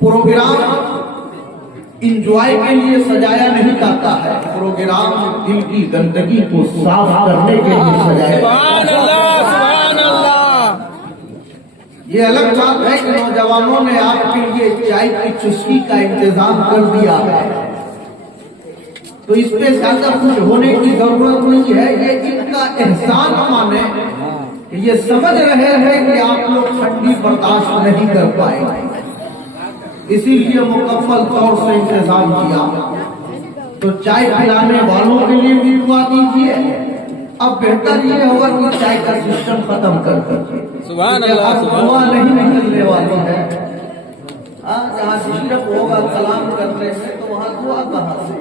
Programme enjoy के लिए सजाया नहीं जाता है, प्रोग्राम दिल की गंदगी को साफ करने के लिए सजाया जाता है। ये अलग बात है कि नौजवानों ने आपके लिए चाय की चुस्की का इंतजाम कर दिया है, तो इस पे ज्यादा कुछ होने की जरूरत नहीं है। ये इनका एहसान माने कि ये समझ रहे हैं कि आप लोग ठंडी बर्दाश्त नहीं कर पाएंगे, इसीलिए मुकम्मल तौर से इंतजाम किया। तो चाय पिलाने वालों के लिए भी दुआ कीजिए। अब बेहतर ये होगा कि चाय का सिस्टम खत्म कर दीजिए, दुआ नहीं निकलने वाली है। जहाँ सिस्टम होगा सलाम करने से, तो वहाँ दुआ कहाँ से?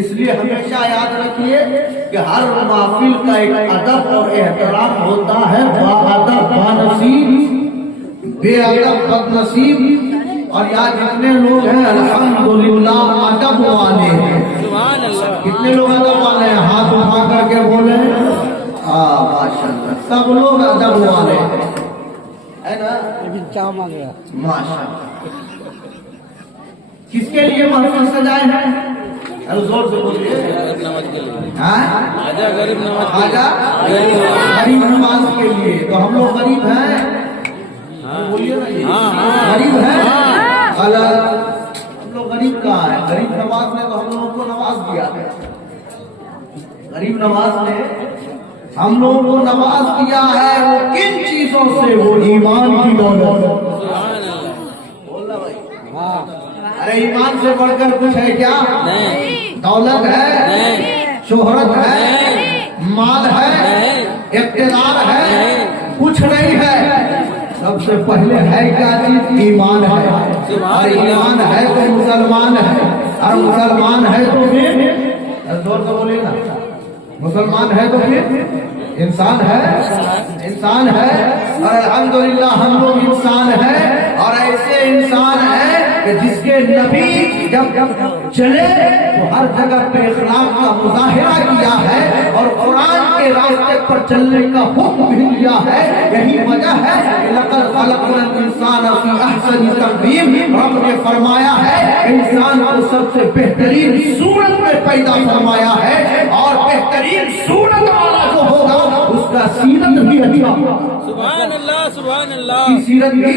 इसलिए हमेशा याद रखिए कि हर महफिल का एक अदब और एहतराम होता है। बाअदब बानसीब, बेअदब बदनसीब। और यहाँ जितने लोग हैं अल्हम्दुलिल्लाह अदब वाले हैं। कितने लोग अदब वाले हैं? हाथ उठा करके बोले माशाअल्लाह, सब लोग अदब वाले हैं, है ना? माशाअल्लाह। किसके लिए महफिल सजाए हैं? जोर से बोलिए। आजा गरीब नवाज के लिए। तो हम लोग गरीब हैं, बोलिए ना, गरीब हैं। हम लोग गरीब कहाँ है? गरीब नवाज ने तो हम लोगों को नवाज दिया है। गरीब नवाज ने हम लोगों को नवाज दिया है। वो किन चीजों से? वो ईमान की दौलत। बोलना भाई, अरे ईमान से बढ़कर कुछ है क्या? नहीं। दौलत है, शोहरत है, माल है, इक़्तिदार है, कुछ नहीं है। सबसे पहले है क्या चीज? ईमान है। और ईमान है तो मुसलमान है, और मुसलमान है तो फिर जोर से बोलिए ना, मुसलमान है तो फिर इंसान है, इंसान है। और अल्हम्दुलिल्लाह हम लोग इंसान हैं, और ऐसे इंसान हैं कि जिसके नबी जब चले तो हर जगह पे इखलाक का मुजाहिरा किया है, और कुरान के रास्ते पर चलने का हुक्म भी दिया है। यही वजह है कि लक़द ख़लक़नल इंसान फ़ी अहसनि तक़वीम, रब ने फरमाया है इंसान को सबसे बेहतरीन सूरत में पैदा फरमाया है, और बेहतरीन सूरत वाला जो होगा उसका सीरत भी अच्छा, सुभान अल्लाह, सुभान अल्लाह, की सीरत भी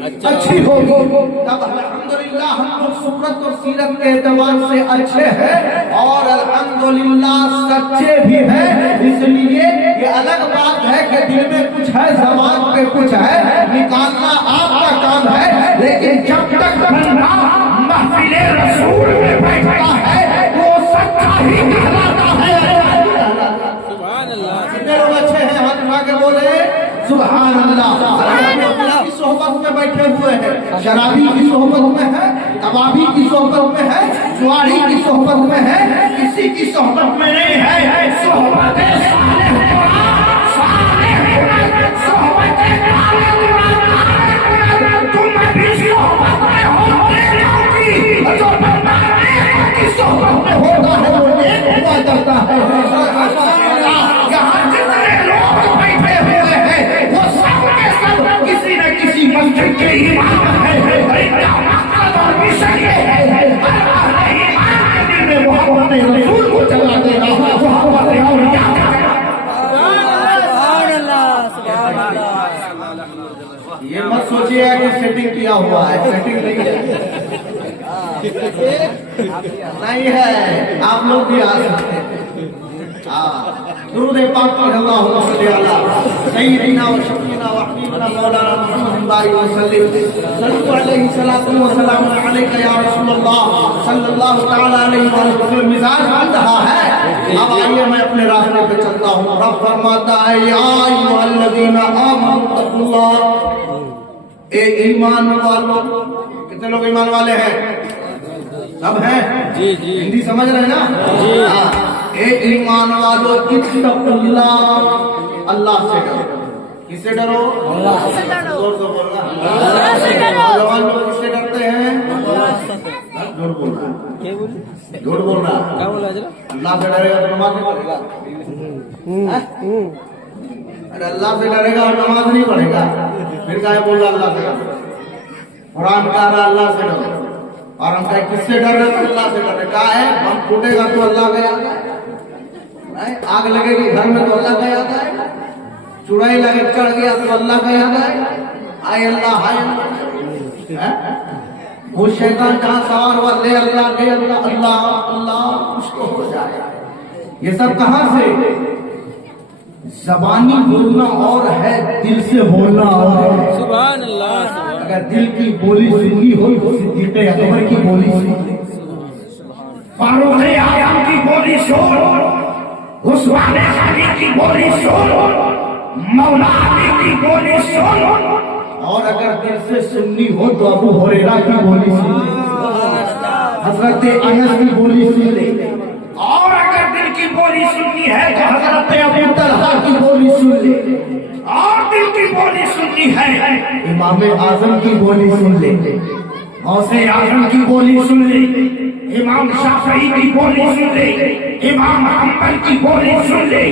अच्छी होगी। तब अल्हम्दुलिल्लाह हम लोग सूरत और सीरत के एतबार से अच्छे हैं, और अल्हम्दुलिल्लाह सच्चे भी हैं। इसलिए ये अलग बात है कि दिल में कुछ है, ज़बान पे कुछ है, निकालना आपका काम है। लेकिन जब तक बंदा महफिले रसूल में बैठता है वो सच्चा ही कहलाता है। सुभान अल्लाह। कितने लोग अच्छे हैं? हाथ उठा के बोले सुभान अल्लाह। की सोहबत में बैठे हुए हैं, शराबी की सोहबत में है, कबाबी की सोहबत में है, जुआरी की सोहबत में है, किसी की सोहबत में नहीं है। सोहबत सोहबत में होता है वो एक हुआ करता है। यहाँ जितने लोग बैठे हुए हैं वो सब के सब किसी न किसी मस्जिद के इमाम है। इनका मकसद और मिशन ये है ईमान के दिल में मोहब्बत रसूल को जला देना, मोहब्बत औलिया का। ये मत सोचिए कि सेटिंग किया हुआ है, सेटिंग नहीं है, नहीं है। आप लोग भी आ सकते हैं। दुरूद पाक अल्लाहु अला सय्यिदिना व शफीना व हबीबना मौलाना मुहम्मद वसल्लम सल्लल्लाहु अलैहि व सल्लम अलैका या रसूलल्लाह सल्लल्लाहु तआला अलैहि व सल्लम। मिजाज बन रहा है। अब आइए मैं अपने रास्ते पे चलता हूँ। रब फरमाता है या अय्युहल्लज़ीना आमनु तक़ुल्लाह, ए ईमान वालों। कितने लोग ईमान वाले हैं? सब हैं? जी जी, हिंदी समझ रहे हैं ना? जी। एक ईमान वालों इत्तक़ुल्लाह, अल्लाह से डरो। किससे डरो? अल्लाह से डरो। जोर से बोलना, अल्लाह से डरो। जवान लोग किससे डरते हैं? झूठ बोलना, झूठ बोलना। क्या बोला जरा? अल्लाह से डरेगा तो नमाज नहीं पढ़ेगा। अरे अल्लाह से डरेगा और नमाज नहीं पढ़ेगा, फिर क्या बोल रहा? अल्लाह से कुरान कह रहा अल्लाह से डरो, और हम कहे किससे डर रहे? तो अल्लाह से डर रहे। कहा है हम फूटेगा तो अल्लाह का याद है, आग लगेगी घर में तो अल्लाह का याद है, चुड़ाई लगे चढ़ गया तो अल्लाह का याद है, आए अल्लाह हाय अल्लाह। वो शैतान जहां सवार हुआ ले अल्लाह ले अल्लाह अल्लाह अल्लाह उसको हो जाए। ये सब कहां से? जबानी बोलना और है, दिल से बोलना और है। सुभान अल्लाह। अगर दिल की बोली सुननी हो तो सिद्दीक़ अकबर की बोली सुन, फारूक आज़म की बोली सुन, उस्मान गनी की बोली सुन, मौला अली की बोली सुन, और अगर दिल से सुननी हो तो अबू हुरैरा की बोली सुन ले, हजरत अनस की बोली सुन ले, और अगर दिल की बोली सुननी है तो हजरत अबू तलहा की बोली सुन ले, और दिल की बोली सुननी है इमाम आजम की बोली सुन ले, गौसे आजम की बोली सुन ले, इमाम शाफई की बोली सुन ले, इमाम अहमद की बोली सुन ले,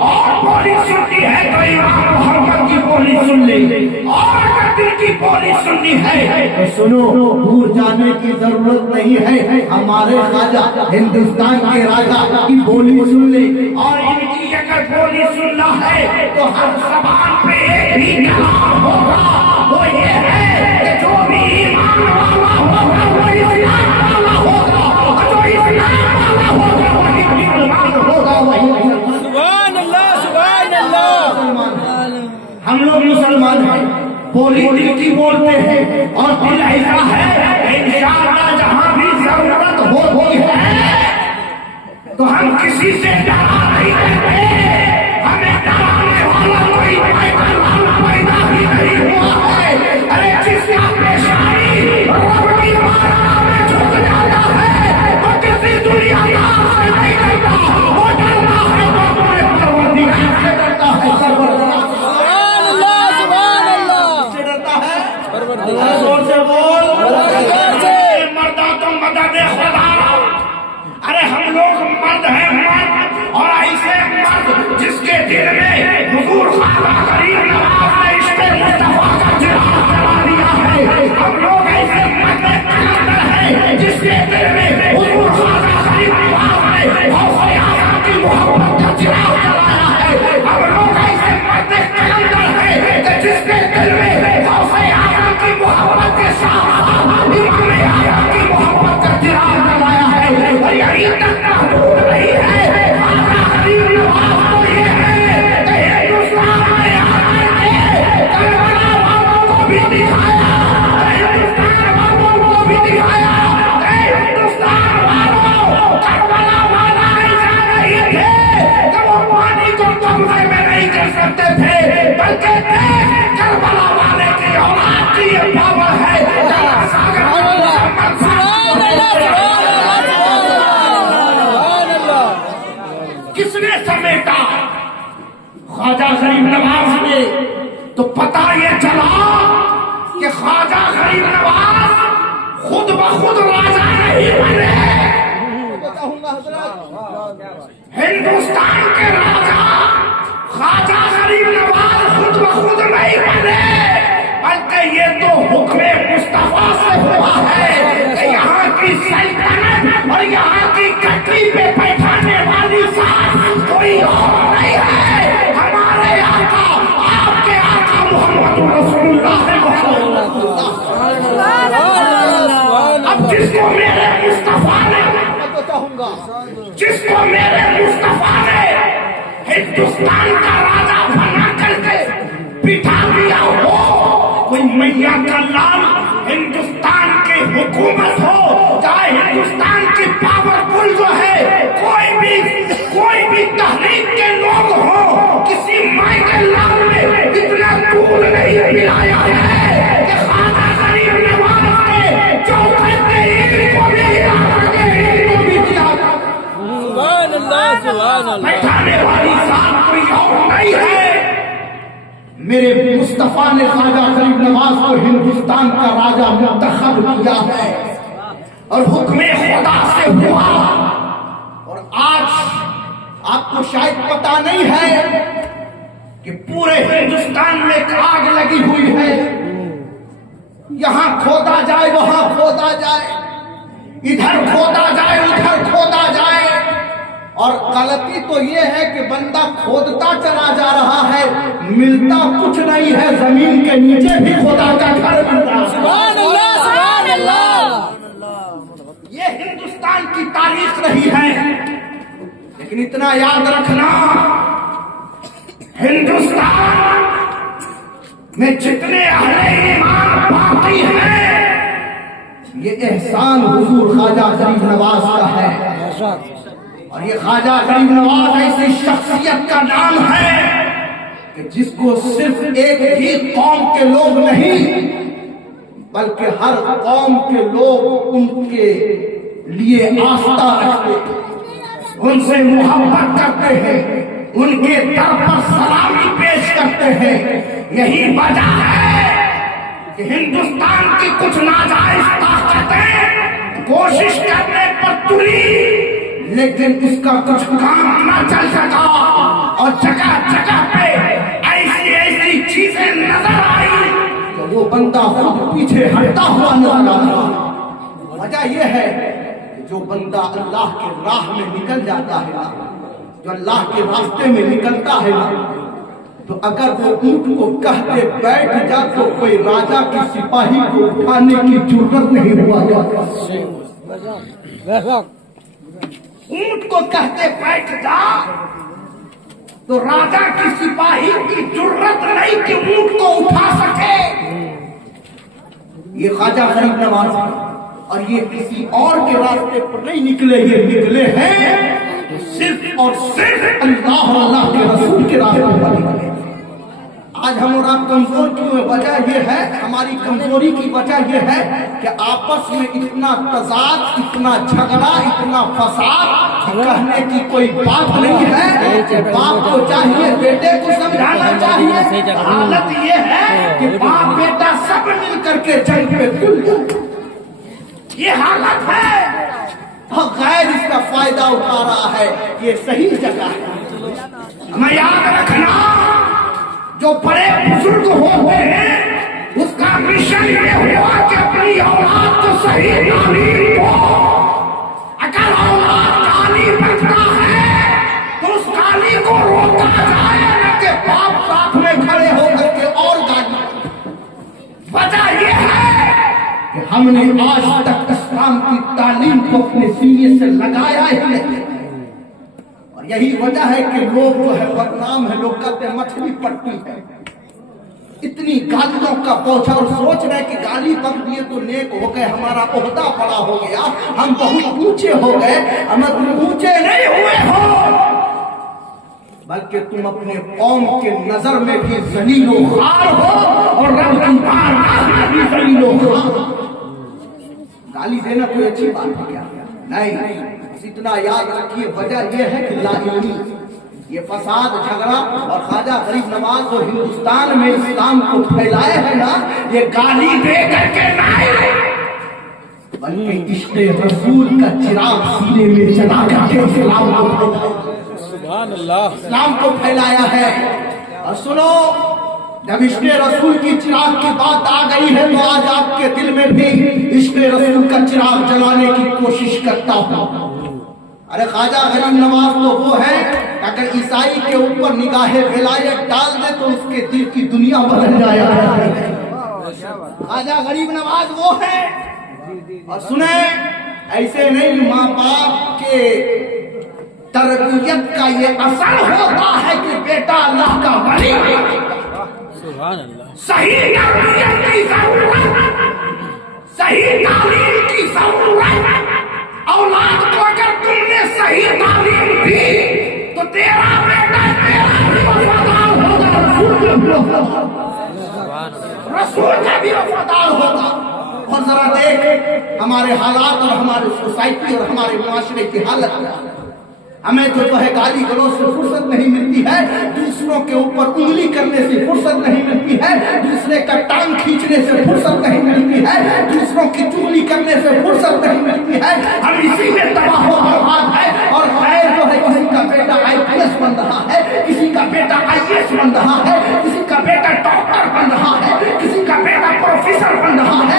और बोली सुननी है तो इमाम मोहम्मद की बोली सुन ले, और अगर दिल की बोली सुननी है तो सुनो, दूर जाने की जरूरत नहीं है, हमारे राजा हिंदुस्तान के राजा की बोली सुन ले, और इनकी अगर बोली सुनना है तो हर ज़बान पे एक ही कलाम होगा, वो ये है कि जो भी ईमान वाला होगा वो इस्लाम वाला होगा, जो इस्लाम वाला होगा वही मुसलमान होगा, वही सुभान अल्लाह सुभान अल्लाह। हम लोग मुसलमान हैं, बोली दिल की बोलते हैं, और दिल ऐसा है इंशाअल्लाह जहां भी जरूरत होती है तो हम किसी से डरा नहीं करते, हमें डराने वाला कोई पैदा ही नहीं हुआ है। अरे जिसका पेशानी रब की बारगाह में झुक जाता है वो किसी दुनियादार से नहीं डरता, वो डरता है तो अपने परवरदिगार से डरता है। सुभान अल्लाह सुभान अल्लाह। से डरता है परवरदिगार जोर से बोल, परवरदिगार से। मर्दा तो मदद खुदा। अरे हम लोग मर्द हैं मर्द, और ऐसे मर्द जिसके दिल में हुजूर ख्वाजा गरीब नवाज ने इश्क़े मुस्तफा का चिराग जला दिया है। हम लोग ऐसे मर्द कलंदर हैं जिसके दिल में हुजूर ख्वाजा गरीब नवाज ने गौसे आज़म की मोहब्बत का चिराग जलाया है। हम लोग ऐसे मर्द कलंदर हैं कि जिसके दिल में गौसे आज़म की मोहब्बत के साथ इमाम आज़म की मोहब्बत का चिराग जलाया है। और यही तक महबूब नहीं है ख्वाजा गरीब नवाज तो ये है कि हिंदुस्तान में आके करबला वालों को भी दिखाया, हिंदुस्तान वालों को भी दिखाया, हिंदुस्तान वालों करबला वाला ऐसा नहीं थे कि वो पानी को कब्जे में नहीं कर सकते थे, बल्कि करबला वाले की औलाद की ये पावर है। किसने समेटा? ख्वाजा गरीब नवाज ने। तो पता ये चला कि ख्वाजा गरीब नवाज खुद ब खुद राजा नहीं बने, हिंदुस्तान के राजा ख्वाजा गरीब नवाज खुद ब खुद नहीं बने, बल्कि ये तो हुक्मे मुस्तफा से हुआ है कि यहाँ की सल्तनत और यहाँ की गद्दी पे बैठाने वाली साथ कोई और नहीं है, हमारे आका आपके आका मोहम्मद रसूलुल्लाह है। अब जिसको मेरे मुस्तफा ने हिंदुस्तान का राजा बना करके बिठा दिया हो, कोई मैया का लाल हिंदुस्तान की हुकूमत हो, चाहे हिंदुस्तान की पावरफुल जो है कोई भी तहरीक के लोग हो, किसी माई के लाल ने इतना दूध नहीं पिलाया है कि ख्वाजा गरीब नवाज ने जो कहते इनको भी इनको भी दिया। सुभान अल्लाह सुभान अल्लाह। बैठाने वाली साथ कोई और नहीं है, मेरे मुस्तफा ने ख्वाजा गरीब नवाज को हिंदुस्तान का राजा मुंतखब किया है और हुक्मे खुदा से हुआ। और आज आपको शायद पता नहीं है कि पूरे हिंदुस्तान में आग लगी हुई है, یہاں کھودا جائے وہاں کھودا جائے، ادھر کھودا جائے ادھر کھودا جائے، اور غلطی تو یہ ہے کہ بندہ کھودتا چلا جا رہا ہے، ملتا کچھ نہیں ہے، زمین کے نیچے بھی خدا کا گھر مل رہا ہے۔ سبحان اللہ سبحان اللہ۔ یہ ہندوستان کی تاریخ رہی ہے، لیکن اتنا یاد رکھنا، ہندوستان میں جتنے اہل ایمان باقی ہیں، یہ احسان حضور خواجہ غریب نواز کا ہے، اور یہ خواجہ غریب نواز ایسی شخصیت کا نام ہے کہ جس کو صرف ایک ہی قوم کے لوگ نہیں بلکہ ہر قوم کے لوگ ان کے لیے آستہ رکھتے ہیں، ان سے محبت کرتے ہیں، ان کے در پر سلامی پیش کرتے ہیں۔ یہی وجہ ہے کہ ہندوستان کی کچھ ناجائز طاقتیں کوشش کرنے پر تلی، لیکن اس کا کچھ کام نہ چل سکا، اور جگہ جگہ پہ ایسی ایسی چیزیں نظر آئی تو وہ بندہ خود پیچھے ہٹتا ہوا نظر آ رہا۔ وجہ یہ ہے کہ جو بندہ اللہ کے راہ میں نکل جاتا ہے، جو اللہ کے راستے میں نکلتا ہے، تو اگر وہ اونٹ کو کہتے بیٹھ جا تو کوئی راجا کی سپاہی کو اٹھانے کی ضرورت نہیں ہوا کرتا۔ اونٹ کو کہتے بیٹھ جا تو راجا کی سپاہی کی ضرورت نہیں کہ اونٹ کو اٹھا سکے۔ یہ خواجہ غریب نواز ہے، اور یہ کسی اور کے راستے پر نہیں نکلے، یہ نکلے ہیں صرف اور صرف اللہ اور اللہ کے رسول کے راستے پر نکلے۔ آج ہم اور آپ کمزور کیوں ہیں؟ وجہ یہ ہے، ہماری کمزوری کی وجہ یہ ہے کہ آپس میں اتنا تضاد، اتنا جھگڑا، اتنا فساد، کہنے کی کوئی بات نہیں ہے۔ باپ کو چاہیے بیٹے کو سمجھانا چاہیے، حالت یہ ہے کہ باپ بیٹا سب مل کر کے جنگ میں تل جائے، یہ حالت ہے۔ غیر اس کا فائدہ اٹھا رہا ہے، یہ صحیح جگہ ہے۔ ہمیں یاد رکھنا، جو بڑے بزرگ ہوتے ہیں اس کا مشن یہ ہوا کہ اپنی اولاد کو صحیح تعلیم دو۔ اگر اولاد گالی بکتا ہے تو اس گالی کو روکا جائے، نہ کہ باپ ساتھ میں کھڑے ہو کر کے اور گالی۔ وجہ یہ ہے کہ ہم نے آج تک اسلام کی تعلیم کو اپنے سینے سے لگایا ہی نہیں، اور یہی وجہ ہے کہ لوگ جو ہے بدنام ہے، لوگ کہتے ہیں مچھلی پٹی ہے۔ اتنی گالیوں کا پوچھا، اور سوچ رہے کہ گالی بک دیے تو نیک ہو گئے، ہمارا عہدہ بڑا ہو گیا، ہم بہت اونچے ہو گئے۔ ہم اونچے نہیں ہوئے ہو، بلکہ تم اپنے قوم کے نظر میں بھی ذلیل و خوار ہو، اور رب کی بارگاہ میں بھی ذلیل و خوار ہو۔ گالی دینا کوئی اچھی بات ہے کیا؟ نہیں، بس اتنا یاد رکھیے، وجہ یہ ہے کہ لا علمی، یہ فساد، جھگڑا، اور خواجہ غریب نواز جو ہندوستان میں اسلام کو پھیلائے ہیں نا، یہ گالی دے کر کے نہیں، بلکہ عشق رسول کا چراغ سینے میں جلا کر کے اسلام کو پھیلایا، سبحان اللہ، اسلام کو پھیلایا ہے۔ اور سنو، جب عشق رسول کی چراغ کی بات آ گئی ہے تو آج آپ کے دل میں بھی عشق رسول کا چراغ جلانے کی کوشش کرتا ہوں۔ ارے خواجہ غریب نواز تو وہ ہے، اگر عیسائی کے اوپر نگاہ ولایت ڈال دے تو اس کے دل کی دنیا بدل جایا ہے۔ خواجہ غریب نواز وہ ہے۔ اور سنیں، ایسے نہیں، ماں باپ کے تربیت کا یہ اثر ہوتا ہے کہ بیٹا اللہ کا ولی ہے۔ سبحان اللہ، صحیح تربیت کی ضرورت، صحیح تعلیم کی ضرورت۔ اولاد کو اگر تم نے صحیح تعلیم دی تو تیرا بیٹا تیرا بھی وفادار ہوگا، رسول کا بھی وفادار ہوگا۔ اور ذرا دیکھ ہمارے حالات اور ہمارے سوسائٹی اور ہمارے معاشرے کی حالت، ہمیں تو ہے گالی گلوچ سے فرصت نہیں ملتی ہے، دوسروں کے اوپر انگلی کرنے سے فرصت نہیں ملتی ہے، دوسرے کا ٹانگ کھینچنے سے فرصت نہیں ملتی ہے، دوسروں کی چغلی کرنے سے فرصت نہیں ملتی ہے۔ ہم اسی میں تباہ و برباد ہے۔ اور خیر جو ہے، کسی کا بیٹا IPS بن رہا ہے، کسی کا بیٹا IAS بن رہا ہے، کسی کا بیٹا ڈاکٹر بن رہا ہے، کسی کا بیٹا پروفیسر بن رہا ہے،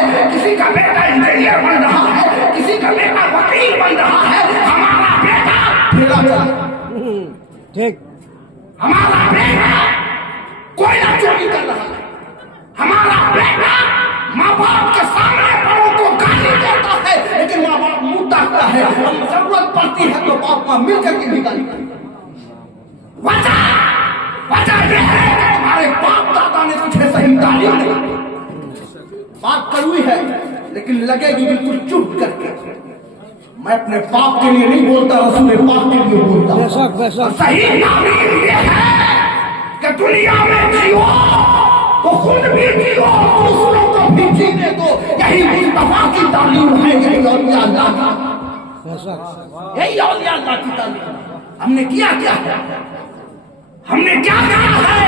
किसी का बेटा इंजीनियर बन रहा है, किसी का बेटा वकील बन रहा है, हमारा बेटा ठेला चला, ठीक। हमारा बेटा कोयला चोरी कर रहा है, हमारा बेटा माँ बाप के सामने बड़ों को गाली देता है, लेकिन माँ बाप मुंह ताकता है, हम जरूरत पड़ती है तो बाप माँ मिल करके भी गाली करते हैं। वजह यह है कि तुम्हारे बाप दादा ने तुझे सही तालीम नहीं दी। बात कड़वी है लेकिन लगेगी बिल्कुल चुप करके। मैं अपने बाप के लिए नहीं बोलता, रसूल पाक के लिए बोलता हूं। बेशक बेशक। सही तालीम यह है कि दुनिया में जियो तो खुद भी जियो, दूसरों को भी जीने दो। यही मुस्तफा की तालीम है, यही औलिया अल्लाह की, बेशक। यही औलिया अल्लाह की तालीम। हमने किया क्या है, हमने क्या कहा है,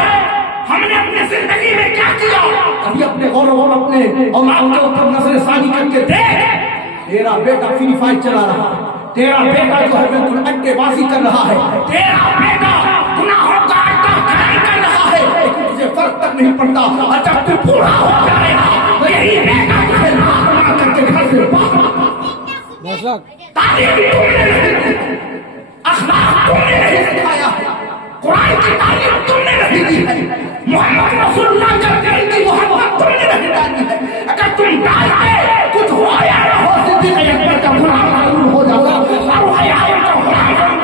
हमने अपनी जिंदगी में क्या किया? अभी अपने गौरव और अपने औलाद के ऊपर नजर सानी करके देख। तेरा बेटा फ्री फायर चला रहा है, तेरा बेटा जो है बिल्कुल अट्टेबाजी कर रहा है, तेरा बेटा गुनाहों का अड्डा खड़ा कर रहा है, लेकिन तुझे फर्क तक नहीं पड़ता। और जब तू बूढ़ा हो जाएगा तो यही बेटा तुझे लात मार करके घर से बाहर। बेशक। तालीम तुमने नहीं दी, अखलाक तुमने नहीं सिखाया, कुरान की तालीम तुमने नहीं दी है, मोहम्मद रसूलुल्लाह का दीन की मोहब्बत तुमने नहीं डाली है। अगर तुम डालते कुछ हो या न हो, सिद्दीक़ अकबर का गुलाम जरूर हो जाओगे, अबू हयाम का गुलाम जरूर।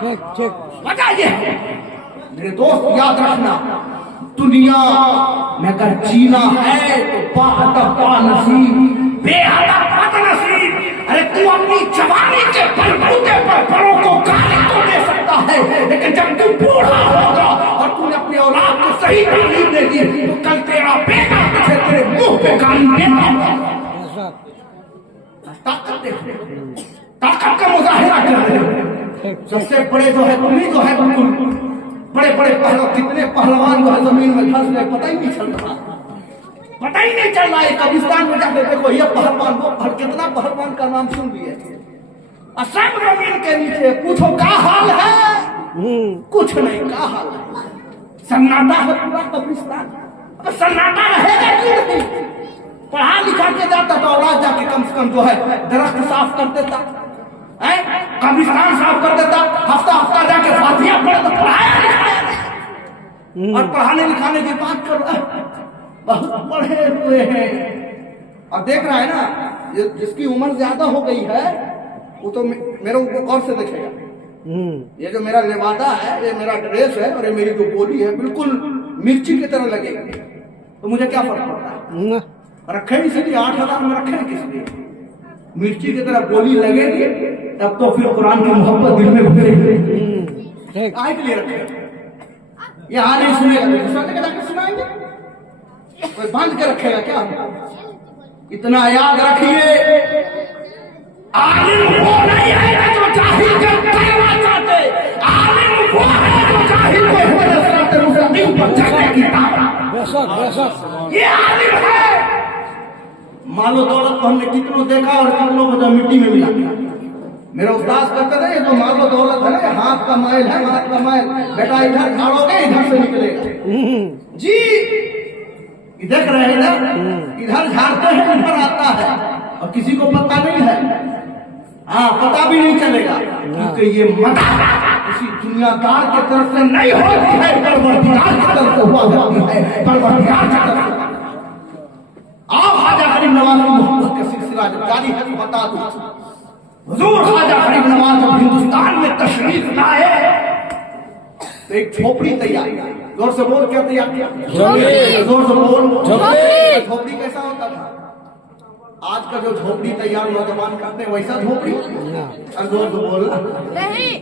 ठीक ठीक। वजह ये है मेरे दोस्त, याद रखना, दुनिया में अगर जीना है तो बाअदब बानसीब, बेअदब बदनसीब। अरे तू अपनी जवानी के बलबूते पर बड़ों को गाली तो दे सकता है, लेकिन जब तू बूढ़ा होगा और तूने अपनी औलाद को सही तालीम नहीं दी तो कल तेरा बेटा तुझे तेरे मुंह पे गाली देता होगा। बेशक। ताकत देखो, ताकत का मुजाहिरा कर रहे हो। सबसे बड़े जो है तुम्हें जो है बिल्कुल बड़े बड़े पहलवान, कितने पहलवान जो है जमीन में धंस गए, पता ही नहीं चल रहा, पता ही नहीं चल रहा है। कब्रिस्तान में जाके देखो, ये पहलवान वो कितना पहलवान का नाम सुन लिए, सब जमीन के नीचे। पूछो क्या हाल है, कुछ नहीं, क्या हाल है, सन्नाटा है पूरा कब्रिस्तान। अब सन्नाटा रहेगा क्यों नहीं? पढ़ा लिखा के जाता तो औलाद जाके कम से कम जो है दरख्त साफ कर देता, कब्रिस्तान साफ कर देता, हफ्ता हफ्ता जाके फातिहा पढ़ तो पढ़ाया लिखाया नहीं। और पढ़ाने लिखाने की बात करो, बहुत पढ़े हुए हैं। और देख रहा है ना, जिसकी उम्र ज्यादा हो गई है वो तो मेरे ऊपर गौर से देखेगा। ये जो मेरा लिबादा है, ये मेरा ड्रेस है और ये मेरी जो बोली है, बिल्कुल मिर्ची की तरह लगेगी, तो मुझे क्या फर्क पड़ता है? रखे इसीलिए 8,000 में रखे किस लिए? मिर्ची की तरह बोली लगेगी तब तो फिर कुरान की मोहब्बत दिल में घुसेगी। आए के लिए रखे, यहाँ नहीं सुनेगा तो दूसरा जगह जाकर सुनाएंगे, कोई बांध के रखेगा क्या? इतना याद रखिए, आलिम वो नहीं है जो जाहिल का तलवा चाहते, आलिम वो है जो जाहिल को हिदायत मुस्तकीम पर चलने की ताकत। बेशक बेशक। ये आलिम है। मालो दौलत को हमने कितनों देखा और कितनों को मिट्टी में मिला दिया। मेरा उस्ताद कहते थे, ये जो मालो दौलत है ना, हाथ का मैल है, हाथ का मैल, बेटा इधर झाड़ोगे इधर से निकलेगा। जी देख रहे हैं ना, इधर झाड़ते हैं इधर आता है और किसी को पता नहीं है। हाँ, पता भी नहीं चलेगा क्योंकि ये मदद किसी दुनियादार की तरफ से नहीं होती है, परवरदिगार की तरफ से हुआ करती है, परवरदिगार की तरफ से। आप ख्वाजा गरीब नवाज की मोहब्बत का सिलसिला जब जारी है तो बता दो, हुजूर ख्वाजा गरीब नवाज जब हिंदुस्तान में तशरीफ लाए तो एक झोपड़ी तैयार की। जोर से बोल, क्या तैयार किया? जोर से बोल, झोपड़ी कैसा होता था? आज का जो झोपड़ी तैयार नौजवान करते हैं वैसा झोपड़ी? अरे जोर से बोल,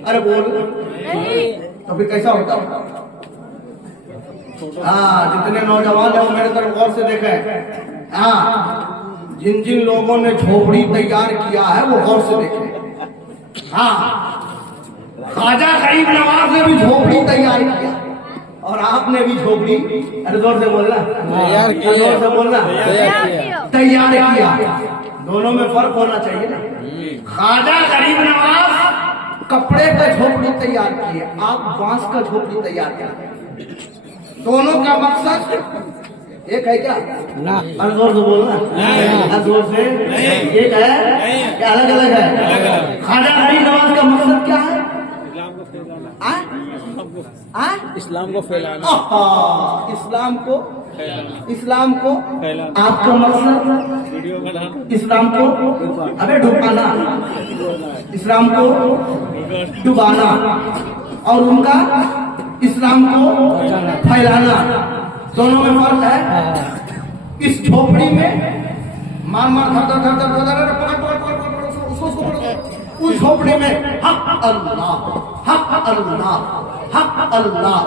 अरे बोल, तो फिर कैसा होता? हाँ, जितने नौजवान है वो मेरे तरफ गौर से देखें। हाँ, जिन जिन लोगों ने झोपड़ी तैयार किया है वो गौर से देखें। हाँ, ख्वाजा गरीब नवाज ने भी झोपड़ी तैयार किया और आपने भी झोपड़ी, अरे जोर से बोलना, तैयार किया, जोर से बोलना, तैयार किया। दोनों में फर्क होना चाहिए ना। ख्वाजा गरीब नवाज कपड़े का झोपड़ी तैयार किए, आप बांस का झोपड़ी तैयार किए। दोनों का मकसद एक है क्या? ना और जोर से बोलना, और जोर से एक है क्या अलग अलग है? ख्वाजा गरीब नवाज का मकसद क्या है? इस्लाम को फैलाना इस्लाम को आपका मकसद इस्लाम को अबे डुबाना, इस्लाम को डुबाना और उनका इस्लाम को फैलाना, दोनों में फर्क है। इस झोपड़ी में मार मार धर धर धर धर धर पकड़ पकड़ पकड़ पकड़ उसको उसको पकड़ो। उस झोपड़ी में हक अल्लाह, हक अल्लाह, हक अल्लाह।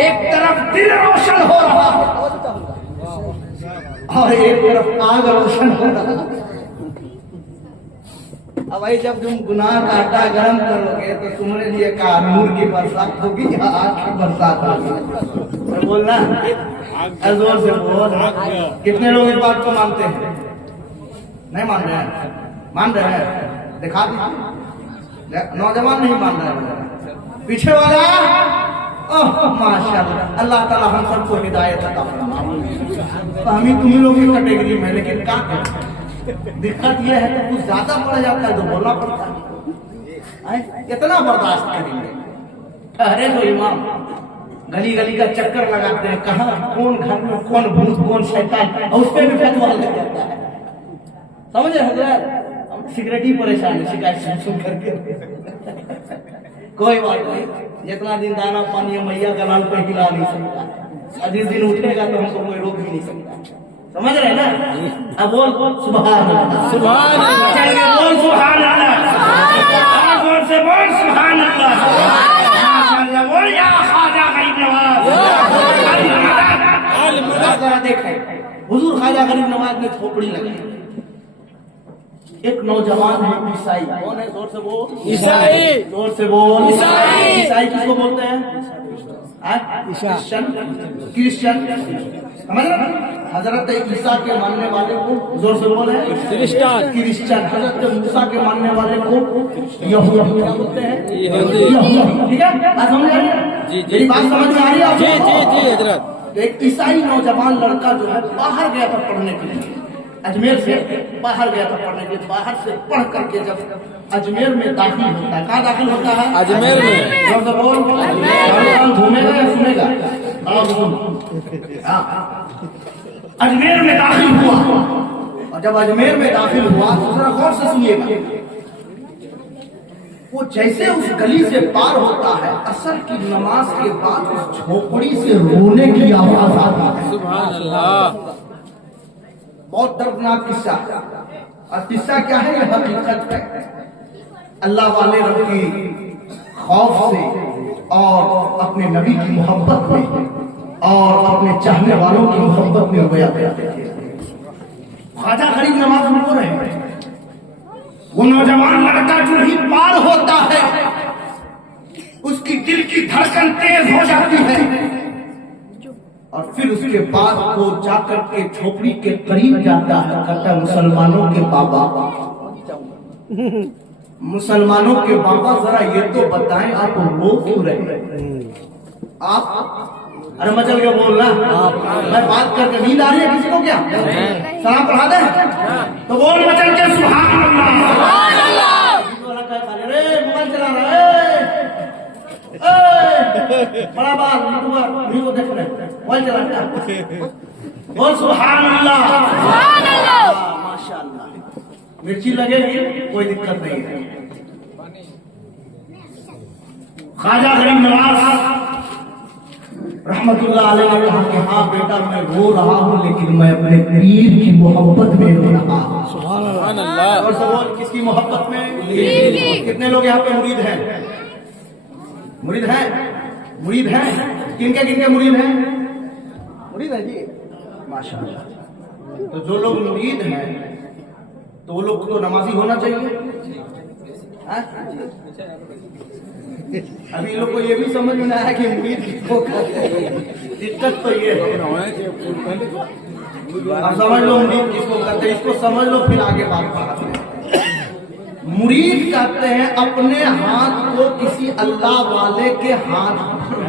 एक तरफ दिल रोशन हो रहा है और एक तरफ आग रोशन हो रहा है। अब भाई जब तुम गुनाह का आटा गर्म करोगे तो तुम्हारे लिए का नूर की बरसात होगी या आग की बरसात होगी? बोलना जोर से बोल। कितने लोग इस बात को मानते हैं? नहीं मान रहे हैं? मान रहे हैं? दिखा दीजिए। नौजवान नहीं मान रहे हैं। पीछे वाला माशाअल्लाह, अल्लाह ताला हम सबको हिदायत अता फरमाए। तो हम ही तुम ही लोग की कैटेगरी में, लेकिन क्या करें? दिक्कत यह है कि कुछ ज्यादा पड़ जाता है तो बोलना पड़ता है। कितना बर्दाश्त करेंगे? ठहरे तो इमाम गली गली का चक्कर लगाते हैं, कहाँ कौन घर में कौन भूत कौन शैतान, और उस पर भी फतवा लग जाता है। समझ रहे हजरत? सिगरेट ही परेशान है शिकायत सुन करके। कोई बात नहीं, जितना दिन दाना पानी मैया का लाल पे हिला नहीं सकता, जिस दिन उठेगा तो हमको कोई रोक भी नहीं सकता। समझ रहे ना? अब बोल सुभान अल्लाह, सुभान अल्लाह, चल के बोल सुभान अल्लाह, जोर से बोल सुभान अल्लाह, माशाअल्लाह बोल या ख्वाजा गरीब नवाज। जरा देखें हुजूर ख्वाजा गरीब नवाज ने झोपड़ी लगाई। एक नौजवान है ईसाई, कौन है? जोर से बोल ईसाई, जोर से बोल ईसाई। ईसाई किसको बोलते हैं? क्रिश्चियन। समझ रहे? हजरत ईसा के मानने वाले को जोर से बोले क्रिश्चियन। हजरत मूसा के मानने वाले को यहूदी बोलते हैं, यहूदी। ठीक है, बात समझ आ रही है? मेरी बात समझ में आ रही है? जी जी जी हजरत। तो एक ईसाई नौजवान लड़का जो है बाहर गया था पढ़ने के लिए, अजमेर से बाहर गया था पढ़ने के लिए। बाहर से पढ़ करके जब अजमेर में दाखिल होता है, कहाँ दाखिल होता है? अजमेर में। जोर से बोल। घूमेगा या सुनेगा? अजमेर में दाखिल हुआ, और जब अजमेर में दाखिल हुआ तो जरा गौर से सुनिएगा। वो जैसे उस गली से पार होता है, असर की नमाज के बाद उस झोपड़ी से रोने की आवाज आती है। सुभान अल्लाह। बहुत दर्दनाक किस्सा, और किस्सा क्या है? ये हकीकत है। अल्लाह वाले रब की खौफ से और अपने नबी की मोहब्बत में और अपने चाहने वालों की मोहब्बत में रोया करते थे। ख्वाजा गरीब नवाज रो रहे हैं। वो नौजवान लड़का जो ही पार होता है उसकी दिल की धड़कन तेज हो जाती है, और फिर उसके बाद वो जाकर के झोपड़ी के करीब जाता है, कहता है मुसलमानों के बाबा, मुसलमानों के बाबा जरा ये तो बताएं आप रो क्यों रहे? आप अरे मचल के बोलना, मैं बात करके नींद आ रही है किसी को क्या? सलाम पढ़ा दे तो बोल मचल के सुभान अल्लाह। अरे मोबाइल चला रहा है, बड़ा बात नहीं को देख रहे, मोबाइल चला रहा, बोल सुभान अल्लाह, माशाअल्लाह। मिर्ची लगेगी कोई दिक्कत नहीं है। ख्वाजा गरीब नवाज रहमतुल्लाह अलैह ने कहा कि हाँ बेटा मैं रो रहा हूँ, लेकिन मैं अपने पीर की मोहब्बत में रो रहा हूँ। सुभान अल्लाह। और सवाल किसकी मोहब्बत में? कितने लोग यहाँ पे मुरीद हैं? मुरीद हैं? मुरीद हैं? किनके मुरीद हैं? मुरीद है जी, माशाअल्लाह। तो जो लोग मुरीद हैं तो वो लोग तो नमाजी होना चाहिए। अभी लोग को ये भी समझ में आया कि मुरीद किसको कहते हैं। दिक्कत तो ये है, अब समझ लो मुरीद किसको कहते हैं, इसको समझ लो फिर आगे बात बढ़ाते हैं। मुरीद कहते हैं अपने हाथ को किसी अल्लाह वाले के हाथ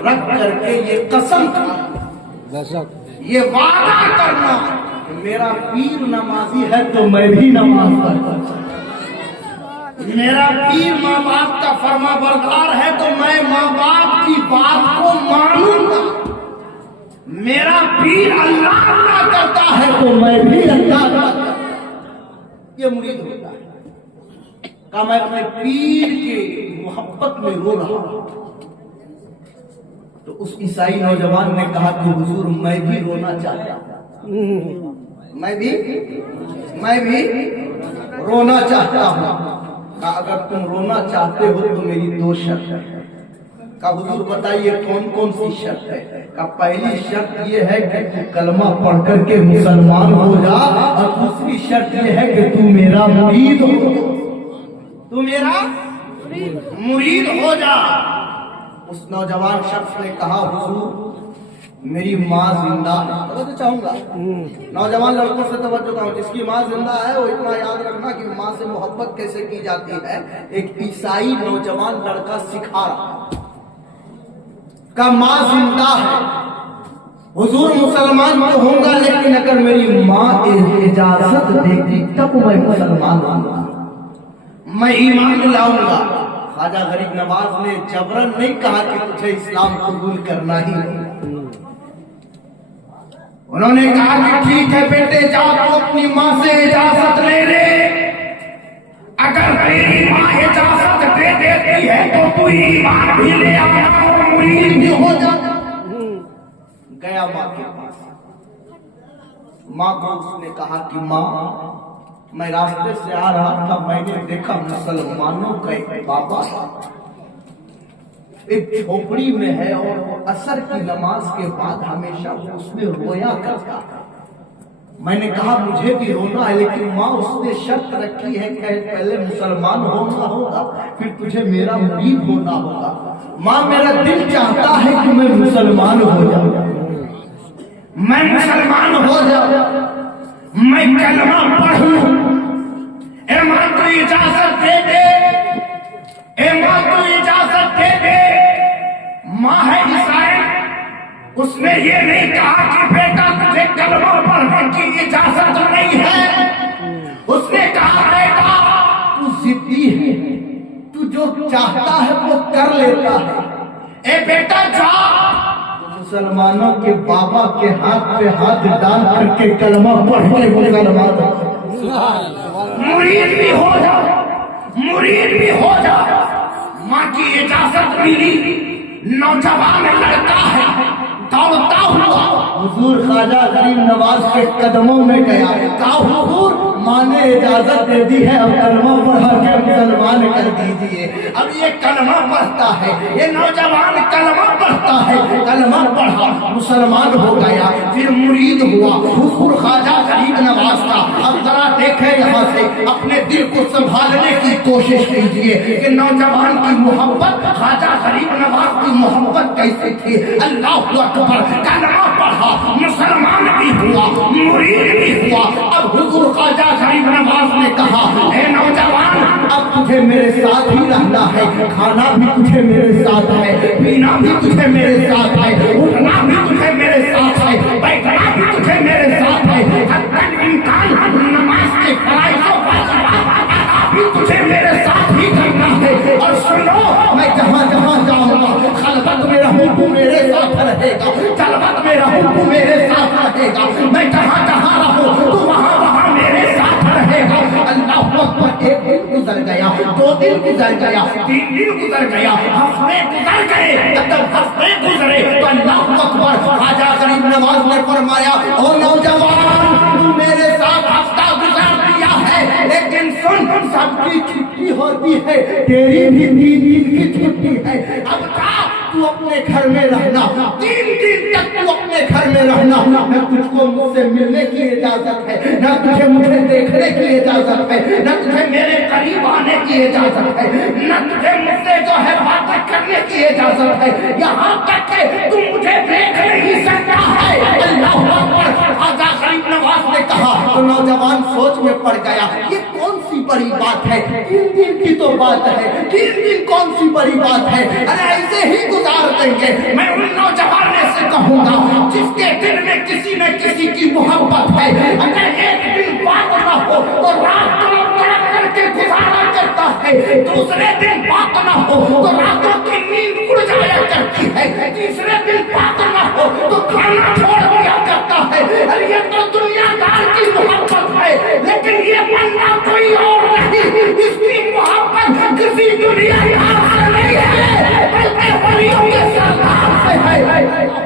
रख करके ये कसम یہ وعدہ کرنا کہ میرا پیر نمازی ہے تو میں بھی نماز پڑھتا ہوں، میرا پیر ماں باپ کا فرما بردار ہے تو میں ماں باپ کی بات کو مانوں گا، میرا پیر اللہ اللہ کرتا ہے تو میں بھی اللہ کرتا ہوں۔ یہ مرید ہوتا ہے کہ میں اپنے پیر کے محبت میں رو رہا ہوں۔ تو اس عیسائی نوجوان نے کہا کہ حضور میں بھی رونا چاہتا ہوں، میں بھی رونا چاہتا ہوں۔ کہا اگر تم رونا چاہتے ہو تو میری دو شرط ہے۔ کہا حضور بتائیے کون کون سی شرط ہے؟ کہا پہلی شرط یہ ہے کہ تو کلمہ پڑھ کر کے مسلمان ہو جا، اور دوسری شرط یہ ہے کہ تو میرا مرید ہو، تو میرا مرید ہو جا۔ اس نوجوان شخص نے کہا حضور میری ماں زندہ ہے، توجہ چاہوں گا نوجوان لڑکوں سے توجہ کروں، جس کی ماں زندہ ہے وہ اتنا یاد رکھنا کہ ماں سے محبت کیسے کی جاتی ہے۔ ایک عیسائی نوجوان لڑکا سکھا رہا کہ ماں زندہ ہے، حضور مسلمان تو ہوں گا لیکن اگر میری ماں اجازت دے گی تب میں مسلمان ہوں گا، میں ایمان لاؤں گا۔ خواجہ غریب نواز نے جبرن نہیں کہا کہ تجھے اسلام قبول کرنا ہی ہے، انہوں نے کہا کہ ٹھیک ہے بیٹے جا تو اپنی ماں سے اجازت لے لے، اگر تیری ماں اجازت دے دیتی ہے تو تو ایمان بھی لے آیا اور مرید بھی ہو جا۔ گیا ماں کے پاس، ماں کو اس نے کہا کہ ماں میں راستے سے آ رہا تھا، میں نے دیکھا مسلمانوں کا ایک بابا ایک جھوپڑی میں ہے اور وہ عصر کی نماز کے بعد ہمیشہ اس میں رویا کرتا ہے۔ میں نے کہا مجھے بھی رونا ہے، لیکن ماں اس نے شرط رکھی ہے کہ پہلے مسلمان ہونا ہوگا پھر تجھے میرا مرید ہونا ہوگا۔ ماں میرا دل چاہتا ہے کہ میں مسلمان ہو جاؤں، میں مسلمان ہو جاؤں، میں کلمہ پڑھوں۔ اے ماں تو اجازت دے دے، اے ماں تو اجازت دے دے۔ ماں ہے عیسائی، اس نے یہ نہیں کہا کہ بیٹا تجھے کلمہ پڑھنے کی اجازت نہیں ہے، اس نے کہا بیٹا تو ضدی ہے، تو جو چاہتا ہے وہ کر لیتا ہے، اے بیٹا جا مسلمانوں کے بابا کے ہاتھ پہ ہاتھ ڈال کر کے کلمہ پڑھ کے مسلمان مرید بھی ہو جا، مرید بھی ہو جا۔ ماں کی اجازت ملی، نوجوان لڑکا ہے دوڑتا ہوا حضور خواجہ غریب نواز کے قدموں میں گیا، کہا حضور ماں نے اجازت دے دی ہے، اب کلمہ پڑھا کے مسلمان کر دیجئے۔ اب یہ کلمہ پڑھتا ہے، یہ نوجوان کلمہ پڑھتا ہے، کلمہ پڑھا مسلمان ہو گیا، پھر مرید ہوا حضور خواجہ غریب نواز کا۔ اب ذرا دیکھیں یہاں سے، اپنے دل کو سنبھالنے کی کوشش کیجئے کہ نوجوان کی محبت خواجہ غریب نواز کی محبت کیسی تھی۔ اللہ اکبر، کلمہ پڑھا مسلمان بھی ہوا، مرید بھی ہوا۔ اب حضور خواجہ غریب نواز نے کہا اے نوجوان اب تجھے میرے ساتھ ہی رہنا ہے، کھانا بھی تجھے میرے ساتھ ہے، پینا بھی تجھے میرے ساتھ ہے، اٹھنا بھی تجھے میرے ساتھ ہے، بیٹھنا بھی تجھے میرے ساتھ ہے، حتی امکان نماز کے فرائض و واجبات بھی تجھے میرے ساتھ ہی کرنا ہے۔ اور سنو میں جہاں جہاں جاؤں گا خلوت میں رہوں تو میرے ساتھ رہے گا، جلوت میں رہوں تو میرے ساتھ رہے گا، میں جہاں جہاں رہوں تو وہاں وہاں میرے ساتھ رہے گا۔ اللہ اکبر، ایک دن گزر گیا، دو دن گزر گیا، تین دن گزر گیا، ہفتے گزر گئے۔ جب ہفتے گزرے تو اللہ اکبر، خواجہ غریب نواز نے فرمایا او نوجوان تو میرے ساتھ ہفتہ گزار دیا ہے، لیکن سن سب کی چھٹی ہوتی ہے، تیری بھی 3 دن کی چھٹی ہے، اب جا تو اپنے گھر میں رہنا، 3 دن تک تو اپنے گھر میں رہنا، نہ تجھ کو مجھ سے ملنے کی اجازت ہے، نہ تجھے مجھے دیکھنے کی اجازت ہے، نہ تجھے میرے قریب آنے کی اجازت ہے، نہ تجھے مجھ سے جو ہے باتیں کرنے کی اجازت ہے، یہاں تک کہ تو مجھے دیکھ نہیں سکتا ہے۔ اللہ اکبر، خواجہ غریب نواز نے کہا تو نوجوان سوچ میں پڑ گیا، یہ کون سی بڑی بات ہے، 3 دن کی تو بات ہے، 3 دن کون سی بڑی بات ہے، ارے ایسے ہی گزار دیں گے۔ میں ان نوجوانوں سے کہوں कहूंगा, जिसके दिल में किसी न किसी की मोहब्बत है, अगर एक दिन बात न हो तो रात तड़प तड़प करके गुजारा करता है, दूसरे दिन बात न हो तो रातों की नींद उड़ जाया करती है, तीसरे दिन बात न हो तो खाना छोड़ दिया करता है। अरे ये तो दुनियादार की मोहब्बत है, लेकिन ये बंदा कोई और नहीं, इसकी मोहब्बत किसी दुनियादार से नहीं है, बल्कि वलियों के सरदार से है।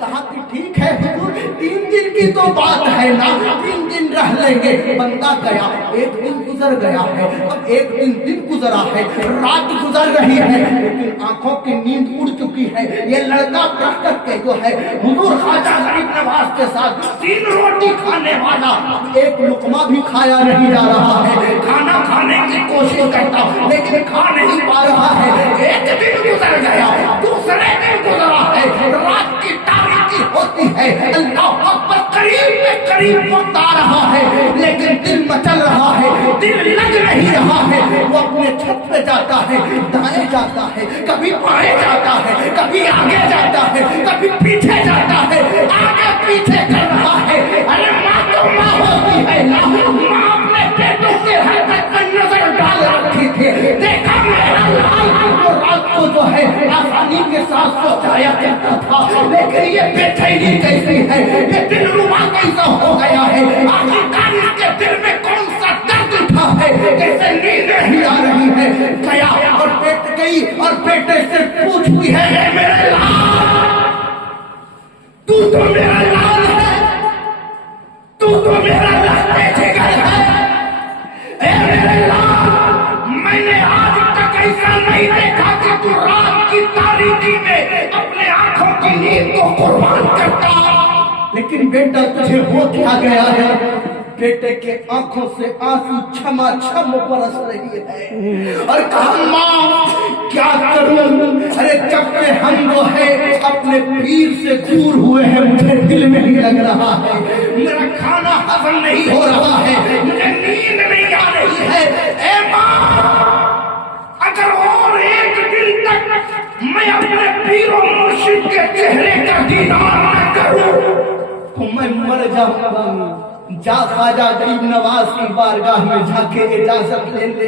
कहा कि ठीक है हुजूर, 3 दिन की तो बात है ना, 3 दिन रह लेंगे। बंदा गया, 1 दिन गुजर गया है, अब 1 दिन गुजरा है, रात गुजर रही है, लेकिन आंखों की नींद उड़ चुकी है। ये लड़का प्रकट के जो है हुजूर ख्वाजा गरीब नवाज के साथ 3 रोटी खाने वाला, 1 लुकमा भी खाया नहीं जा रहा है, खाना खाने की कोशिश करता लेकिन खा नहीं पा रहा है। 1 दिन गुजर गया, दूसरे दिन गुजरा है, रात की तारीकी होती है, अल्लाह अकबर करीब में करीब होता रहा है, लेकिन दिल मचल रहा है, दिल लग नहीं रहा है। वो अपने छत पे जाता है, दाएं जाता है, कभी बाएं जाता है, कभी आगे जाता है, कभी पीछे जाता है, आगे पीछे कर रहा है। अरे माँ तो माँ होती है ना, माँ अपने बेटों के हरकत पर नजर डाल रखी थी, देखा मेरा लाल को रात को जो है आसानी के साथ सो जाया करता था, लेकिन ये बेचैनी कैसी है, ये दिल रुबा कैसा हो गया है, आखिरकार इसके दिल में कौन सा दर्द उठा है, कैसे नींद नहीं आ रही है। गया और बेट गई और बेटे से पूछती है, मेरे लाल, तू तो मेरा लाल है, तू तो मेरा लाल जिगर है, ए मेरे लाल, मैंने आज तक ऐसा नहीं देखा कि तू रात की तारीकी में अपने आंखों की नींद को कुर्बान करता। लेकिन बेटा तुझे हो क्या गया है? बेटे के आंखों से आंसू छमा छम बरस रही है और कहा माँ क्या करूं, अरे जब से हम जो है अपने पीर से दूर हुए हैं, मुझे दिल में ही लग रहा है, मेरा खाना हजम नहीं हो रहा है, मुझे नींद नहीं आ रही है। ए माँ, अगर और 1 दिन तक मैं अपने पीर और मुर्शिद के चेहरे का दीदार न करूं तो मैं मर जाऊंगा। जा ख्वाजा गरीब नवाज की बारगाह में जाके इजाजत ले ले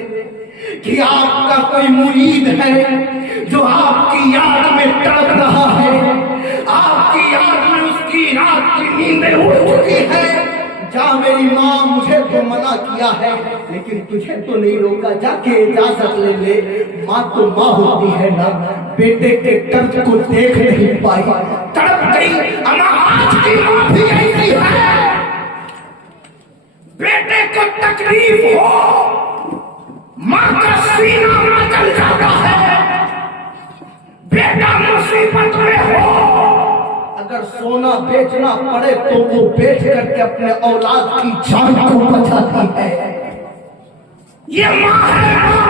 कि आपका कोई मुरीद है जो आपकी याद में तड़प रहा है, आपकी याद में उसकी रात की नींदें उड़ चुकी है। जा मेरी माँ, मुझे तो मना किया है लेकिन तुझे तो नहीं रोका, जाके इजाजत ले ले। माँ तो माँ होती है ना, बेटे के दर्द को देख नहीं पाई, तड़प गई। अमा आज की माँ भी ऐसी है, बेटे को तकलीफ हो माँ का सीना मचल जाता है, बेटा मुसीबत में हो, अगर सोना बेचना पड़े तो वो बेच करके अपने औलाद की जान को बचाती है। ये माँ है माँ,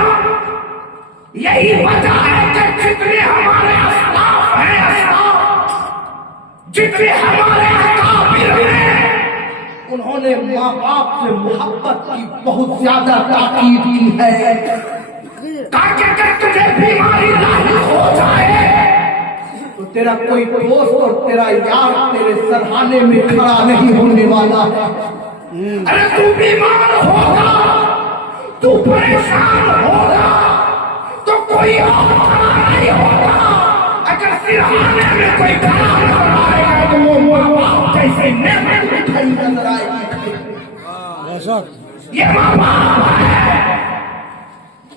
यही वजह है कि जितने हमारे अस्लाफ हैं, अस्लाफ जितने हमारे अकाबिर हैं, उन्होंने माँ बाप से मोहब्बत की बहुत ज्यादा ताकीद की है, ताकि अगर तुझे बीमारी लाहिक हो जाए तो तेरा कोई दोस्त और तेरा यार तेरे सरहाने में खड़ा नहीं होने वाला है। अरे तू बीमार होगा, तू परेशान होगा तो कोई और खड़ा नहीं होगा। अगर सिरहाने में कोई खड़ा नजर आएगा तो वो माँ बाप जैसे नेमत मिठाई नजर आएगी। ये माँ बाप है।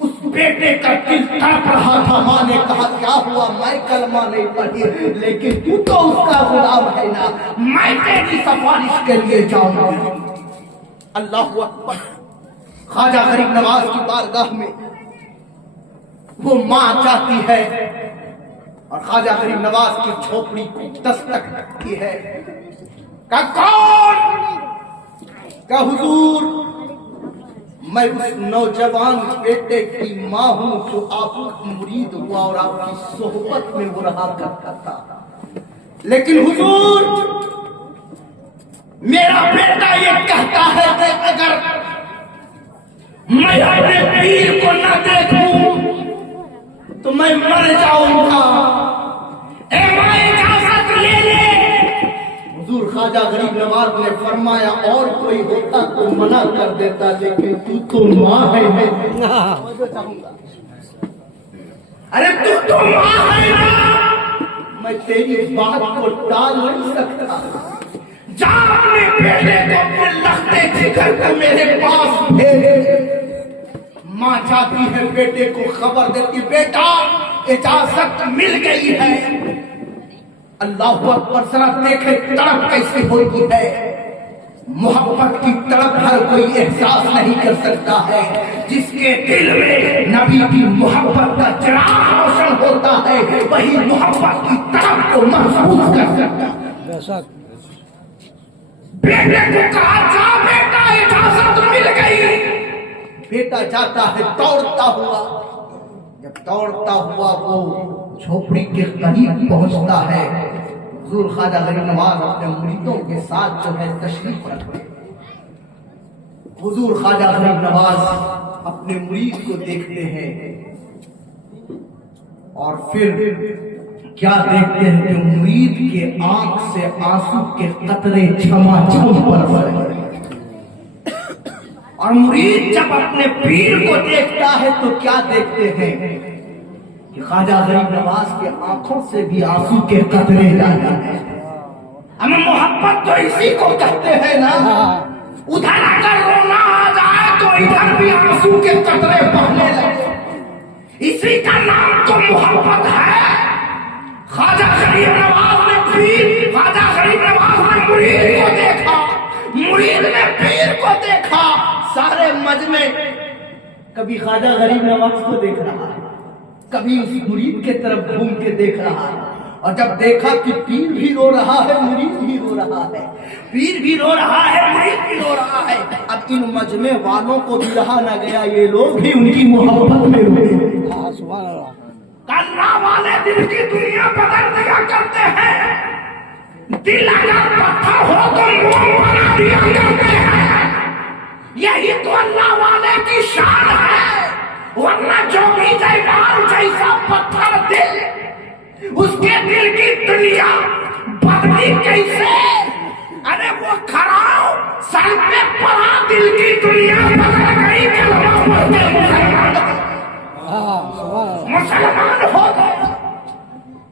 उस बेटे का दिल तड़प रहा था। माँ ने कहा क्या हुआ, मैं कलमा नहीं पढ़ी, लेकिन तू तो उसका गुलाम है ना, मैं तेरी सिफारिश के लिए जाऊंगा। अल्लाह अकबर। ख्वाजा गरीब नवाज की बारगाह में वो माँ जाती है और ख्वाजा गरीब नवाज की झोपड़ी को दस्तक की है। का कौन? का हुजूर, मैं उस नौजवान बेटे की माँ हूं जो आपका मुरीद हुआ और आपकी सोहबत में वो रहा करता था। लेकिन हुजूर, मेरा बेटा ये कहता है कि अगर मैं अपने पीर को न देखूं तो मैं मर जाऊंगा। ए माँ, इजाजत ले ले, خواجہ غریب نواز نے فرمایا اور کوئی ہوتا تو منع کر دیتا، لیکن تو ماں ہے۔ ارے تو ماں ہے نا، میں تیری بات کو ٹال نہیں سکتا۔ جا اپنے بیٹے کو اپنے لختے جگر کو میرے پاس بھیج۔ ماں جاتی ہے بیٹے کو خبر دیتی، بیٹا اجازت مل گئی ہے۔ اللہ اکبر، ذرا دیکھے تڑپ کیسے ہوتی ہے۔ محبت کی تڑپ ہر کوئی احساس نہیں کر سکتا ہے، جس کے دل میں نبی کی محبت کا چراغ روشن ہوتا ہے وہی محبت کی تڑپ کو محسوس کر سکتا ہے۔ بیٹے کو کہا جا بیٹا اجازت مل گئی۔ بیٹا جاتا ہے دوڑتا ہوا، جب دوڑتا ہوا وہ جھوپڑی کے قریب پہنچتا ہے، حضور خواجہ غریب نواز اپنے مریدوں کے ساتھ جو ہے تشریف رکھتے ہیں۔ حضور خواجہ غریب نواز اپنے مرید کو دیکھتے ہیں اور پھر کیا دیکھتے ہیں کہ مرید کے آنکھ سے آنسو کے قطرے چھما چھم پر پڑے، اور مرید جب اپنے پیر کو دیکھتا ہے تو کیا دیکھتے ہیں کہ خواجہ غریب نواز کے آنکھوں سے بھی آنسو کے قطرے جاتے ہیں۔ ہمیں محبت تو اسی کو کہتے ہیں نا، ادھر اگر رونا آ جائے تو ادھر بھی آنسو کے قطرے بہنے لگے، اسی کا نام تو محبت ہے۔ خواجہ غریب نواز نے پیر، خواجہ غریب نواز نے مرید کو دیکھا، مرید نے پیر کو دیکھا، سارے مجمع کبھی خواجہ غریب نواز کو دیکھ رہا ہے، کبھی اس مرید کے طرف گھوم کے دیکھ رہا ہے، اور جب دیکھا کہ پیر بھی رو رہا ہے مرید بھی رو رہا ہے، پیر بھی رو رہا ہے مرید بھی رو رہا ہے، اب ان مجمع والوں کو بھی رہا نہ گیا، یہ لوگ بھی ان کی محبت میں رو گئے۔ اللہ والے دل کی دنیا بدل دیا کرتے ہیں، دل اگر پتھر ہو تو موم بنا دیا کرتے ہیں، یہی تو اللہ والے کی شان ہے، ورنہ جوگی جیلان جیسا پتھر دل، اس کے دل کی دنیا بدلی کیسے؟ ارے وہ کھڑاؤ سر پہ پڑا، دل کی دنیا بدل گئی، کلمہ پڑھتے مسلمان ہو گئے۔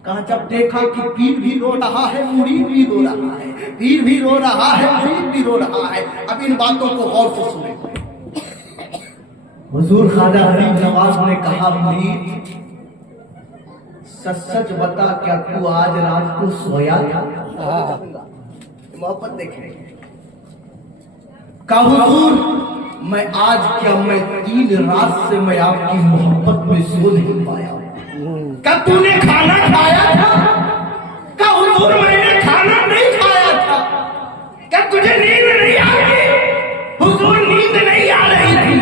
کہاں جب دیکھا کہ پیر بھی رو رہا ہے مرید بھی رو رہا ہے، پیر بھی رو رہا ہے مرید بھی رو رہا ہے، اب ان باتوں کو غور سے سنیں۔ حضور خواجہ غریب نواز نے کہا مرید سچ سچ بتا کیا تو آج رات کو سویا تھا؟ محبت دیکھیں۔ کہا حضور میں آج کیا میں 3 رات سے میں آپ کی محبت میں سو نہیں پایا۔ کیا تو نے کھانا کھایا تھا؟ کہا حضور میں نے کھانا نہیں کھایا تھا۔ کیا تجھے نیند نہیں آ رہی؟ حضور نیند نہیں آ رہی تھی۔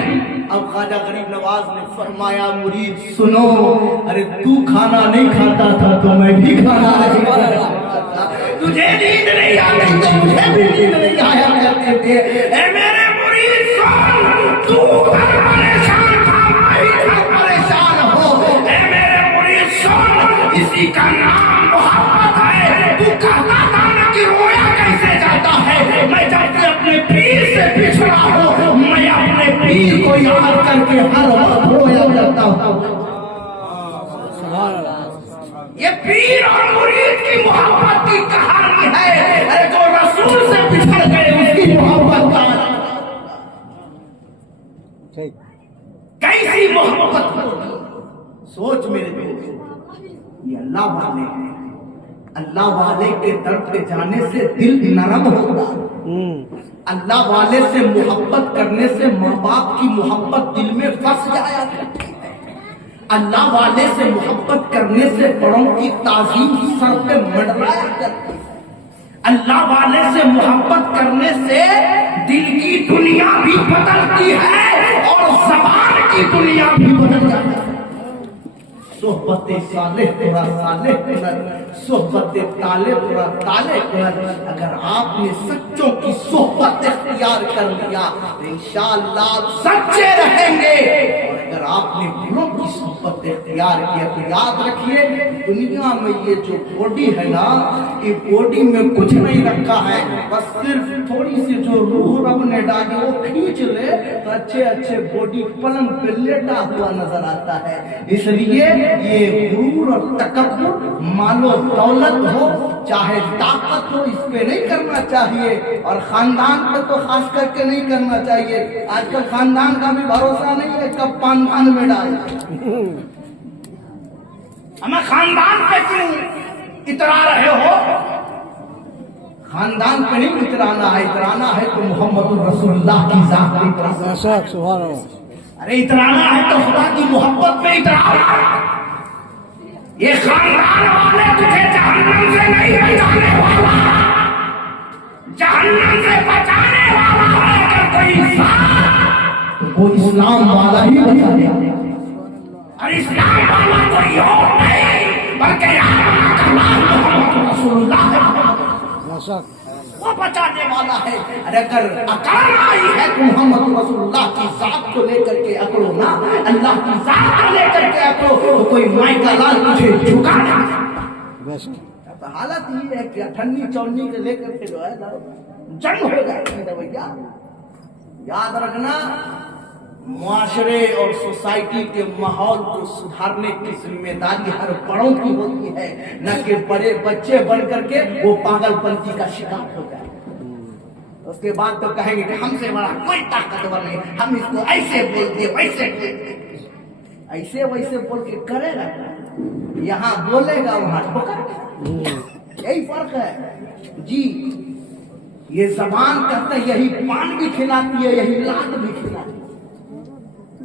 اب خواجہ غریب نواز نے فرمایا مرید سنو، ارے تو کھانا نہیں کھاتا تھا تو میں بھی کھانا نہیں کھاتا تھا، تجھے نیند نہیں آ رہی تو مجھے بھی نیند نہیں آیا کرتے تھے۔ اے میرے مرید سن، تو گھر پریشان تھا میں بھی گھر پریشان ہوں، اے میرے مرید سن، اسی کا نام محبت ہے۔ تو کہتا تھا نا کہ رویا کیسے جاتا ہے، میں جب سے اپنے پیر سے بچھڑا ہوں میں اپنے پیر کو یاد کر کے ہر وقت رویا کرتا ہوں۔ یہ پیر اور مرید کی محبت کی کہانی ہے، ارے جو رسول سے بچھڑ گئے اس کی محبت کا کیسی محبت ہوگی؟ سوچ میرے دوست، یہ اللہ والے ہیں، اللہ والے کے در پہ جانے سے دل نرم ہوتا ہے، اللہ والے سے محبت کرنے سے ماں باپ کی محبت دل میں پھنس جایا کرتی ہے، اللہ والے سے محبت کرنے سے بڑوں کی تعظیم سر پہ منڈرایا کرتی ہے، اللہ والے سے محبت کرنے سے دل کی دنیا بھی بدلتی ہے اور زبان کی دنیا بھی بدل جاتی ہے۔ صحبت صالح ترا صالح کنر، صحبت طالب ترا طالب کنر۔ اگر آپ نے سچوں کی صحبت اختیار کر لیا تو انشاءاللہ آپ سچے رہیں گے، اور اگر آپ نے بروں کی صحبت محبت اختیار کیا تو یاد رکھیے دنیا میں یہ جو باڈی ہے نا یہ باڈی میں کچھ نہیں رکھا ہے بس صرف تھوڑی سی جو روح رب نے ڈالی وہ کھینچ لے تو اچھے اچھے باڈی پلنگ پہ لیٹا ہوا نظر آتا ہے. اس لیے یہ غرور اور تکبر مال و دولت ہو چاہے طاقت ہو اس پہ نہیں کرنا چاہیے اور خاندان پہ تو خاص کر کے نہیں کرنا چاہیے. آج کل خاندان کا بھی بھروسہ نہیں ہے کب پان میں ڈال. ہمیں خاندان پہ کیوں اترا رہے ہو؟ خاندان پہ نہیں اترانا ہے, اترانا ہے تو محمد رسول اللہ کی ذات پہ اترانا. ارے اترانا ہے تو خدا کی محبت پہ اترانا. یہ خاندان والے تجھے جہنم سے نہیں بچانے والا, جہنم سے بچانے والا ہے اگر کوئی انسان وہ اسلام والا ہی بتا دے. اور اسلام والا کوئی اور نہیں بلکہ محمد رسول اللہ ہے, وہ بچانے والا ہے. اگر اکڑ آئی ہے تو محمد رسول اللہ کی ذات کو لے کر کے اکڑو نا, اللہ کی ذات کو لے کر کے اکڑو تو کوئی مائی کا لال تجھے جھکا نہیں. حالت یہ ہے کہ اٹھنی چونی کے لے کر کے جو ہے جنگ ہو جاتی ہے بھیا. یاد رکھنا معاشرے اور سوسائٹی کے ماحول کو سدھارنے کی ذمہ داری ہر بڑوں کی ہوتی ہے, نہ کہ بڑے بچے بن کر کے وہ پاگل پنتی کا شکار ہو جائے. اس کے بعد تو کہیں گے کہ ہم سے بڑا کوئی طاقتور نہیں, ہم اس کو ایسے بولتے ویسے بولتے. ایسے ویسے بول کے کرے گا, یہاں بولے گا وہاں ٹھوکا. یہی فرق ہے جی. یہ زبان کہتا ہے یہی پان بھی کھلاتی ہے یہی لات بھی کھلاتی ہے.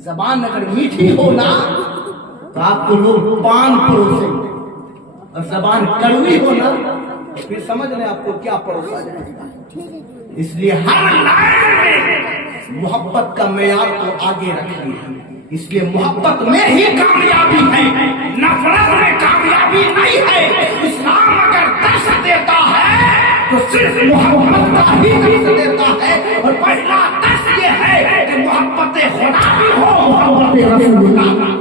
زبان اگر میٹھی ہو نا تو آپ کو لوگ پان پروسیں گے, اور زبان کڑوی ہو نا تو پھر سمجھ لیں آپ کو کیا پروسا جائے گا. اس لیے ہر محبت کا معیار کو آگے رکھیے. اس لیے محبت میں ہی کامیابی ہے, نفرت میں کامیابی نہیں ہے. اسلام اگر درس دیتا ہے تو صرف محبت کا ہی درس دیتا ہے, اور پہلا درس یہ ہے کہ محبت خدا بھی ہو, محبت رسول اللہ.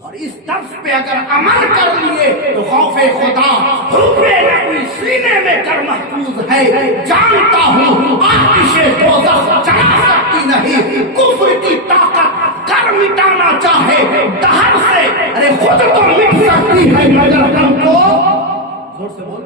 اور اس درس پہ اگر عمل کر لیے تو خوف خدا حب نبی سینے میں کر محفوظ ہے. جانتا ہوں آتش دوزخ جلا سکتی نہیں, کفر کی طاقت کر مٹانا چاہے دہر سے, ارے خود تو مٹ سکتی ہے مگر ہم کو زور سے بول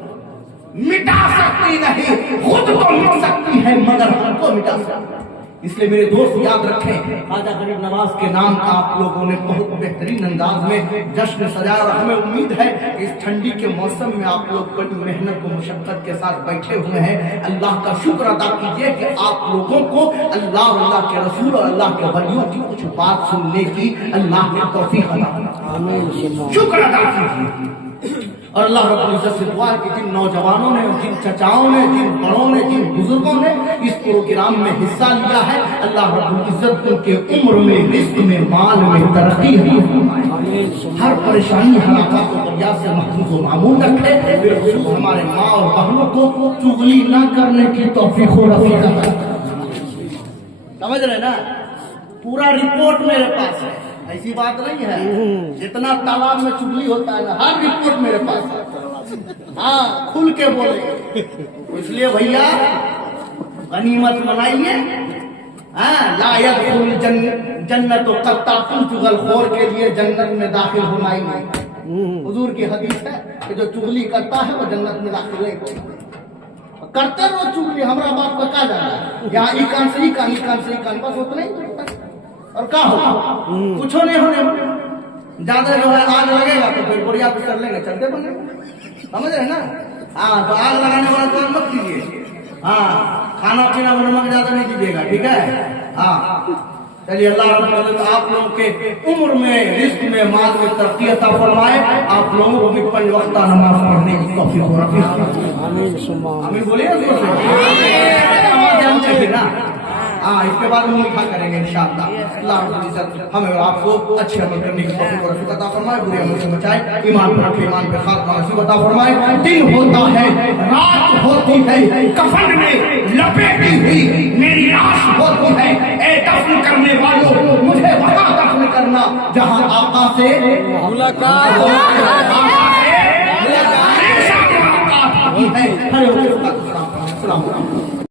مٹا سکتی نہیں. خود تو مٹ سکتی ہے مگر ہم کو مٹا سکتی. اس لیے میرے دوست یاد رکھیں خواجہ غریب نواز کے نام کا آپ لوگوں نے بہت بہترین انداز میں جشن سجایا, اور ہمیں امید ہے کہ اس ٹھنڈی کے موسم میں آپ لوگ بڑی محنت و مشقت کے ساتھ بیٹھے ہوئے ہیں. اللہ کا شکر ادا کیجیے کہ آپ لوگوں کو اللہ کے رسول اور اللہ کے ولیوں کی کچھ بات سننے کی اللہ نے توفیق عطا کی. شکر ادا کیجیے. اور اللہ رب العزت سے دعا ہے کہ جن نوجوانوں نے, جن چچاؤں نے, جن بڑوں نے, جن بزرگوں نے اس پروگرام میں حصہ لیا ہے, اللہ رب العزت ان کے عمر میں, رزق میں, مال میں ترقی فرمائے. ہر پریشانی ہر آفات و دریا سے محفوظ و معمول رکھے. بالخصوص ہمارے ماں اور بہنوں کو چغلی نہ کرنے کی توفیق و رفیق عطا فرمائے. سمجھ رہے نا, پورا رپورٹ میرے پاس ہے, ایسی بات نہیں ہے. جتنا تالاب میں چگلی ہوتا ہے نا ہر رپورٹ میرے پاس ہے. ہاں کھل کے بولے. اس لیے بھیا غنیمت منائیے. لا يدخل جنت و قطاع چغل خور کے لیے جنت میں داخل ہونا ہی نہیں. حضور کی حدیث ہے کہ جو چغلی کرتا ہے وہ جنت میں داخل نہیں ہوگا. کرتے رہو چغلی, ہمارا باپ کا کہا جاتا ہے یہاں ای کان سے ای کان, ای کان سے ای کان, بس اتنا ہی. اور کیا ہوگا کچھ نہیں ہونے, زیادہ جو ہے آگ لگے گا تو پھر بڑھیا کچھ کر لیں گے, چلتے بنے. سمجھ رہے نا. ہاں تو آگ لگانے والا کام مت کیجیے. ہاں کھانا پینا میں نمک زیادہ نہیں دیجیے گا, ٹھیک ہے. ہاں چلیے اللہ رب العزت آپ لوگوں کے عمر میں, رزق میں, مال میں ترقی عطا فرمائے. آپ لوگوں کو بھی 5 وقتہ نماز پڑھنے کی توفیق و رفیق. آمین بولیے نا. ہاں اس کے بعد ہم میٹھا کریں گے انشاءاللہ. اللہ رب العزت ہمیں اور آپ کو اچھے عمل کرنے کی توفیق و رفیق عطا فرمائے, برے عمل سے بچائے, ایمان پر رکھے, ایمان پہ خاتمہ نصیب عطا فرمائے. دن ہوتا ہے, رات ہوتی ہے, کفن میں لپیٹی ہوئی میری لاش ہوتی ہے. اے دفن کرنے والوں مجھے وہاں دفن کرنا جہاں آقا मुलाकात मुलाकात है। खड़े होकर सलाम